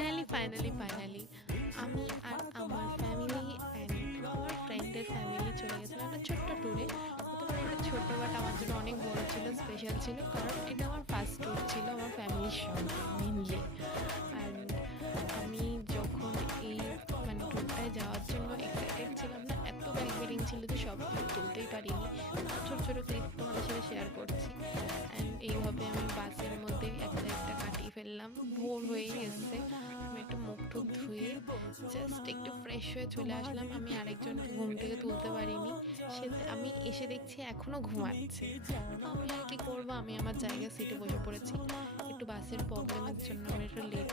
Finally আমি আর আমার family and আমার ফ্রেন্ডের ফ্যামিলি চলে গেছিলাম একটা ছোট্ট ট্যুরে। হতে পারে এটা ছোট্ট, বাট আমার জন্য অনেক বড় ছিল, স্পেশাল ছিল, কারণ এটা আমার ফার্স্ট ট্যুর ছিল আমার ফ্যামিলির সঙ্গে মেনলি। অ্যান্ড আমি যখন এই ট্যুরটায় যাওয়ার জন্য এক্সাইটেড ছিলাম না, এত ব্যাগ বেরিং ছিল যে সব ক্লিপ তুলতেই পারিনি। ছোটো ছোটো ক্লিপ তোমাদের সাথে শেয়ার করছি। অ্যান্ড এইভাবে আমি বাসের মধ্যে একটা কাটিয়ে ফেললাম, ভোর হয়েই এসছে। আমি একটু মুখ টুক ধুয়ে জাস্ট একটু ফ্রেশ হয়ে চলে আসলাম। আমি আরেকজনকে ঘুম থেকে তুলতে পারিনি, সে আমি এসে দেখছি এখনও ঘুমাচ্ছে। তো আমি আর কি করবো, আমি আমার জায়গায় সিটে বসে পড়েছি। একটু বাসের প্রবলেমের জন্য আমি একটু লেট